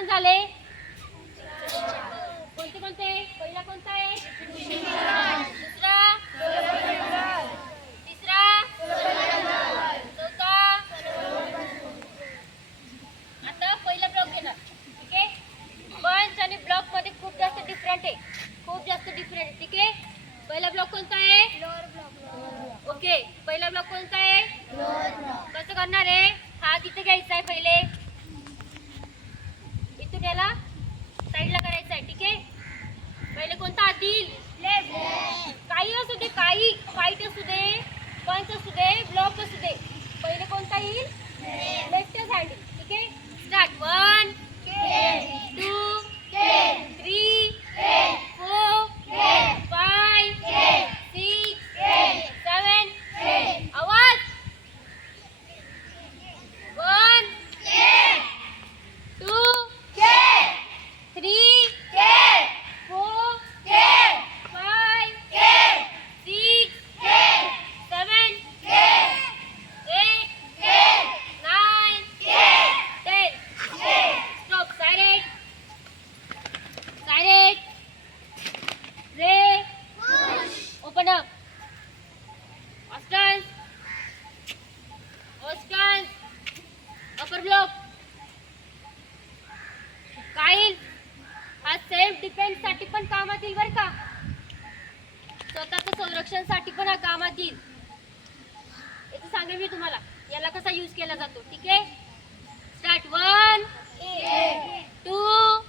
पण झाले कोणते कोणते? पहिला कोणता आहे? दुसरा, तिसरा, चौथा. आता पहिला ब्लॉक घेणार. ठीक आहे. बंच आणि ब्लॉक मध्ये खूप जास्त डिफरंट आहे. खूप जास्त डिफरंट आहे. ठीक आहे. पहिला ब्लॉक कोणता आहे? ओके. पहिला ब्लॉक कोणता आहे? कसं करणार आहे? हा तिथे घ्यायचा आहे पहिले. इथून याला साईडला करायचं आहे. ठीक आहे. पहिले कोणता आतील? काही असू दे, काही फाईट असू दे, पंच असू दे, ब्लॉक असू दे, पहिले कोणता येईल? लेफ्टच हँड. ठीक आहे. स्टार्ट. 1 2 3 4 5 6 7. आवाज. 1 2 3 4 5 6 7 8 9 10. Stop. Silent. Silent. Play. Open up. Austin. Upper block. काईल हा सेल्फ डिफेन्स साठी पण कामात येईल बरं का. स्वतःच्या संरक्षणासाठी पण हा कामात येईल. याचं सांगेन मी तुम्हाला याला कसा यूज केला जातो. ठीक आहे. स्टार्ट. 1 2